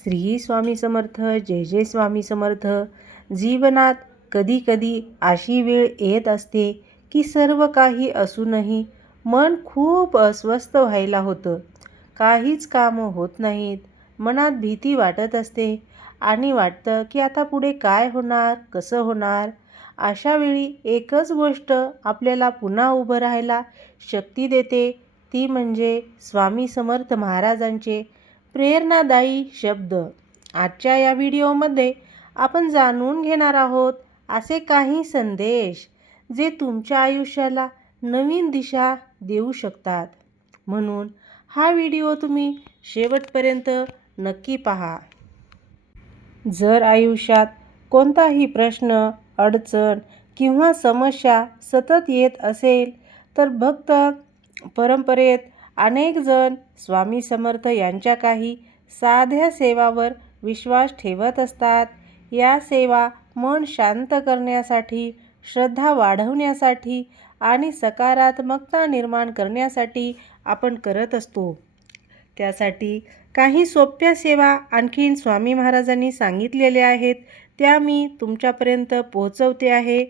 श्री स्वामी समर्थ. जय जय स्वामी समर्थ. जीवनात कधी कधी अशी वेळ येत असते की सर्व काही असूनही मन खूप अस्वस्थ व्हायला होतं. काहीच कामं होत नाहीत. मनात भीती वाटत असते आणि वाटतं की आता पुढे काय होणार, कसं होणार. अशा वेळी एकच गोष्ट आपल्याला पुन्हा उभं राहायला शक्ती देते, ती म्हणजे स्वामी समर्थ महाराजांचे प्रेरणादायी शब्द. आजच्या या व्हिडिओमध्ये आपण जाणून घेणार आहोत असे काही संदेश जे तुमच्या आयुष्याला नवीन दिशा देऊ शकतात. म्हणून हा व्हिडिओ तुम्ही शेवटपर्यंत नक्की पहा. जर आयुष्यात कोणताही प्रश्न, अडचण किंवा समस्या सतत येत असेल तर भक्त परंपरेत अनेक जण स्वामी समर्थ यांच्या काही साध्या सेवावर विश्वास ठेवत असतात. या सेवा मन शांत करण्यासाठी, श्रद्धा वाढवण्यासाठी आणि सकारात्मकता निर्माण करण्यासाठी आपण करत असतो. त्यासाठी काही सोप्या सेवा आणखीन स्वामी महाराजांनी सांगितलेल्या आहेत, त्या मी तुमच्यापर्यंत पोहोचवते आहे.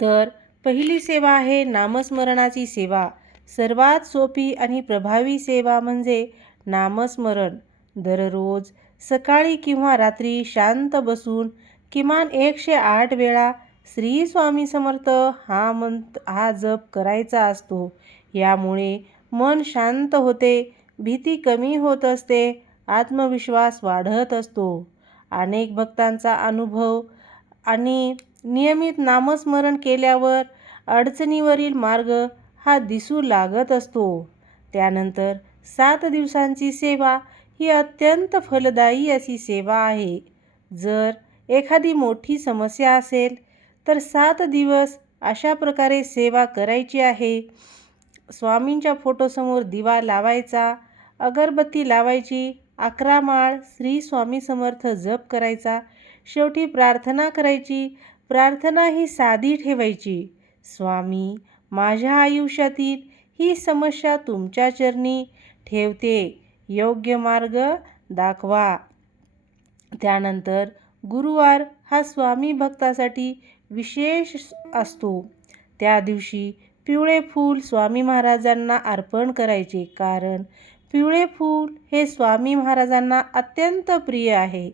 तर पहिली सेवा आहे नामस्मरणाची सेवा. सर्वात सोपी आणि प्रभावी सेवा म्हणजे नामस्मरण. दररोज सकाळी किंवा रात्री शांत बसून किमान 108 वेळा श्री स्वामी समर्थ हा जप करायचा असतो. यामुळे मन शांत होते, भीती कमी होत असते, आत्मविश्वास वाढत असतो. अनेक भक्तांचा अनुभव आणि नियमित नामस्मरण केल्यावर अडचणीवरील मार्ग हा दिसू लागत असतो. त्यानंतर 7 दिवसांची सेवा ही अत्यंत फलदायी अशी सेवा आहे. जर एखादी मोठी समस्या असेल तर 7 दिवस अशा प्रकारे सेवा करायची आहे. स्वामींच्या फोटोसमोर दिवा लावायचा, अगरबत्ती लावायची, 11 माळ श्री स्वामी समर्थ जप करायचा, शेवटी प्रार्थना करायची. प्रार्थना ही साधी ठेवायची. स्वामी, माझ्या आयुष्यातील ही समस्या तुमच्या चरणी ठेवते, योग्य मार्ग दाखवा. त्यानंतर गुरुवार हा स्वामी भक्तासाठी विशेष असतो. त्या दिवशी पिवळे फूल स्वामी महाराजांना अर्पण करायचे, कारण पिवळे फूल हे स्वामी महाराजांना अत्यंत प्रिय आहे.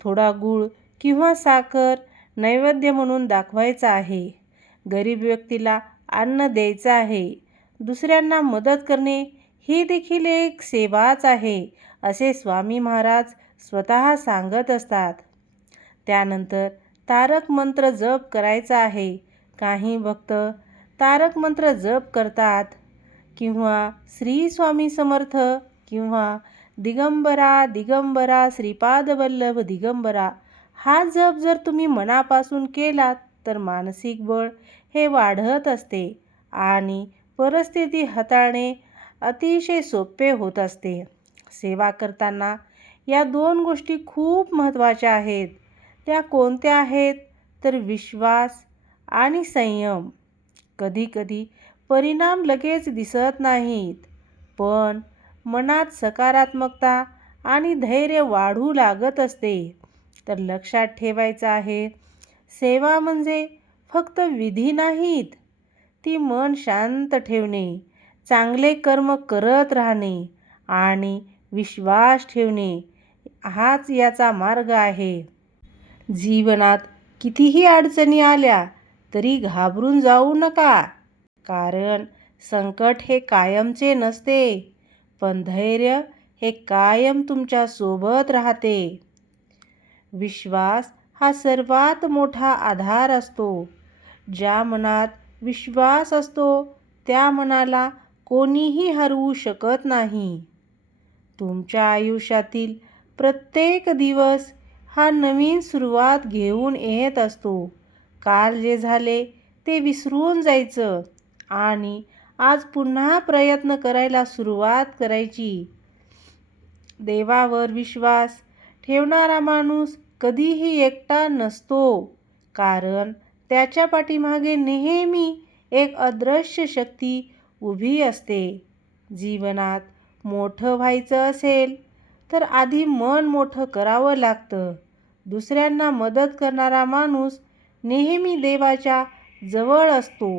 थोडा गूळ किंवा साखर नैवेद्य म्हणून दाखवायचा आहे. गरीब व्यक्तीला अन्न द्यायचं आहे. दुसऱ्यांना मदत करणे ही देखील एक सेवाच आहे, असे स्वामी महाराज स्वतः सांगत असतात. त्यानंतर तारक मंत्र जप करायचा आहे. काही भक्त तारक मंत्र जप करतात किंवा श्री स्वामी समर्थ किंवा दिगंबरा दिगंबरा श्रीपाद वल्लभ दिगंबरा हा जप जर तुम्ही मनापासून केलात तर मानसिक बळ हे वाढत असते आणि परिस्थिती हाताळणे अतिशय सोपे होत असते. सेवा करताना या 2 गोष्टी खूप महत्त्वाच्या आहेत. त्या कोणत्या आहेत तर विश्वास आणि संयम. कधीकधी परिणाम लगेच दिसत नाहीत, पण मनात सकारात्मकता आणि धैर्य वाढू लागत असते. तर लक्षात ठेवायचं आहे, सेवा म्हणजे फक्त विधी नाहीत, ती मन शांत ठेवणे, चांगले कर्म करत राहणे आणि विश्वास ठेवणे हाच याचा मार्ग आहे. जीवनात कितीही अडचणी आल्या तरी घाबरून जाऊ नका, कारण संकट हे कायमचे नसते, पण धैर्य हे कायम तुमच्या सोबत राहते. विश्वास हा सर्वात मोठा आधार असतो. ज्या मनात विश्वास असतो त्या मनाला कोणीही हरवू शकत नाही. तुमच्या आयुष्यातील प्रत्येक दिवस हा नवीन सुरुवात घेऊन येत असतो. काल जे झाले ते विसरून जायचं आणि आज पुन्हा प्रयत्न करायला सुरुवात करायची. देवावर विश्वास ठेवणारा माणूस कधीही एकटा नसतो, कारण त्याच्या पाठीमागे नेहमी एक अदृश्य शक्ती उभी असते. जीवनात मोठं व्हायचं असेल तर आधी मन मोठं करावं लागतं. दुसऱ्यांना मदत करणारा माणूस नेहमी देवाच्या जवळ असतो.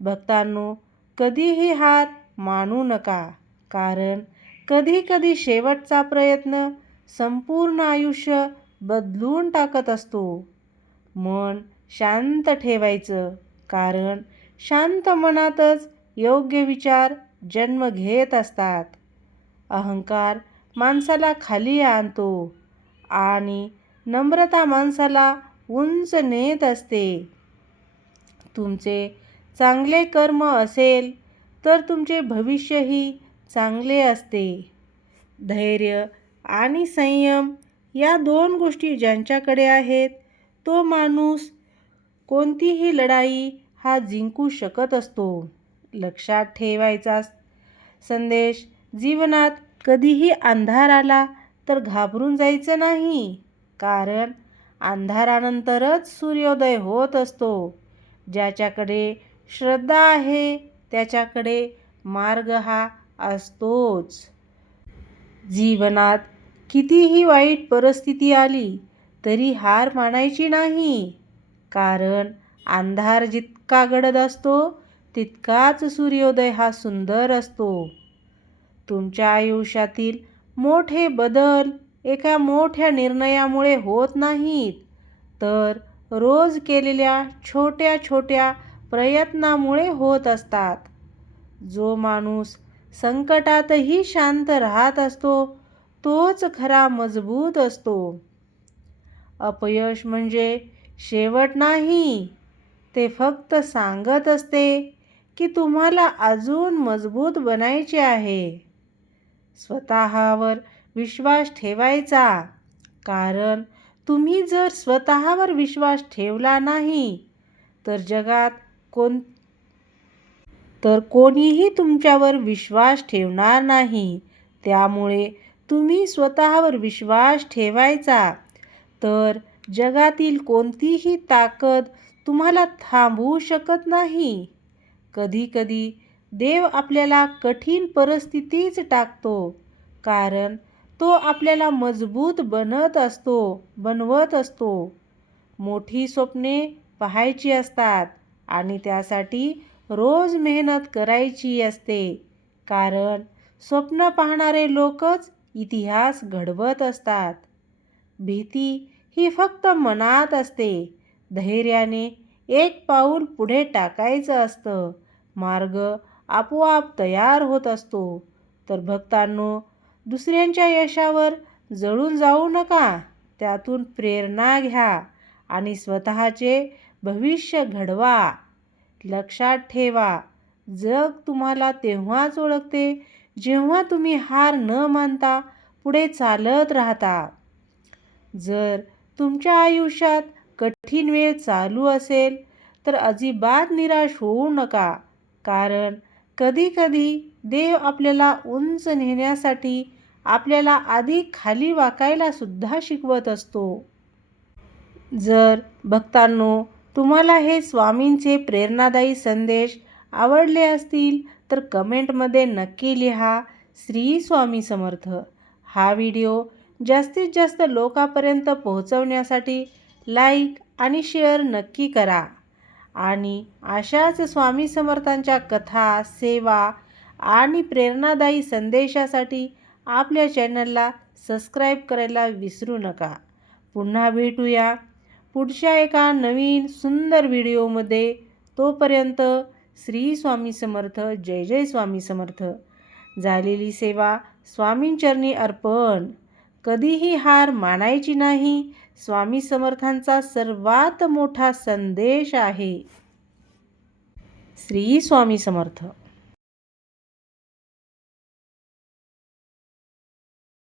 भक्तांनो, कधीही हार मानू नका, कारण कधी शेवटचा प्रयत्न संपूर्ण आयुष्य बदलून टाकत असतो. मन शांत ठेवायचं, कारण शांत मनातच योग्य विचार जन्म घेत असतात. अहंकार माणसाला खाली आणतो आणि नम्रता माणसाला उंच नेत असते. तुमचे चांगले कर्म असेल तर तुमचे भविष्यही चांगले असते. धैर्य आणि संयम या 2 गोष्टी ज्यांच्याकडे आहेत, तो माणूस कोणतीही लढाई हा जिंकू शकत असतो. लक्षात ठेवायचा संदेश: जीवनात कधीही अंधार आला तर घाबरून जायचं नाही, कारण अंधारानंतरच सूर्योदय होत असतो. ज्याच्याकडे श्रद्धा आहे त्याच्याकडे मार्ग हा असतोच. जीवनात कितीही वाईट परिस्थिती आली तरी हार मानायची नाही, कारण अंधार जितका गडद असतो तितकाच सूर्योदय हा सुंदर असतो. तुमच्या आयुष्यातील मोठे बदल एका मोठ्या निर्णयामुळे होत नाहीत, तर रोज केलेल्या छोट्या छोट्या प्रयत्नामुळे होत असतात. जो माणूस संकटातही शांत राहत असतो तोच खरा मजबूत असतो. अपयश म्हणजे शेवट नाही, ते फक्त सांगत असते की तुम्हाला अजून मजबूत बनायचे आहे. स्वतःवर विश्वास ठेवायचा, कारण तुम्ही जर स्वतःवर विश्वास ठेवला नाही तर कोणीही तुमच्यावर विश्वास ठेवणार नाही. त्यामुळे तुम्ही स्वतःवर विश्वास ठेवायचा, तर जगातील कोणतीही ताकद तुम्हाला थांबवू शकत नाही. कधी देव आपल्याला कठीण परिस्थितीच टाकतो, कारण तो आपल्याला मजबूत बनवत असतो. मोठी स्वप्ने पाहायची असतात आणि त्यासाठी रोज मेहनत करायची असते, कारण स्वप्न पाहणारे लोकच इतिहास घडवत असतात. भीती ही फक्त मनात असते. धैर्याने एक पाऊल पुढे टाकायचं असतं. मार्ग आपोआप तयार होत असतो. तर भक्तांनो, दुसऱ्यांच्या यशावर जळून जाऊ नका. त्यातून प्रेरणा घ्या आणि स्वतःचे भविष्य घडवा. लक्षात ठेवा, जग तुम्हाला तेव्हाच ओळखते जेव्हा तुम्ही हार न मानता पुढे चालत राहता. जर तुमच्या आयुष्यात कठीण वेळ चालू असेल तर अजिबात निराश होऊ नका, कारण कधी देव आपल्याला उंच नेण्यासाठी आपल्याला आधी खाली वाकायला सुद्धा शिकवत असतो. जर भक्तांनो, तुम्हाला हे स्वामींचे प्रेरणादायी संदेश आवडले असतील तर कमेंटमध्ये नक्की लिहा, श्री स्वामी समर्थ. हा व्हिडिओ जास्तीत जास्त लोकांपर्यंत पोहोचवण्यासाठी लाईक आणि शेअर नक्की करा. आणि अशाच स्वामी समर्थांच्या कथा, सेवा आणि प्रेरणादायी संदेशासाठी आपल्या चॅनलला सबस्क्राईब करायला विसरू नका. पुन्हा भेटूया पुढच्या एका नवीन सुंदर व्हिडिओमध्ये. तोपर्यंत श्री स्वामी समर्थ. जय जय स्वामी समर्थ. झालेली सेवा स्वामींचरणी अर्पण. कधीही हार मानायची नाही, स्वामी समर्थांचा सर्वात मोठा संदेश आहे. श्री स्वामी समर्थ.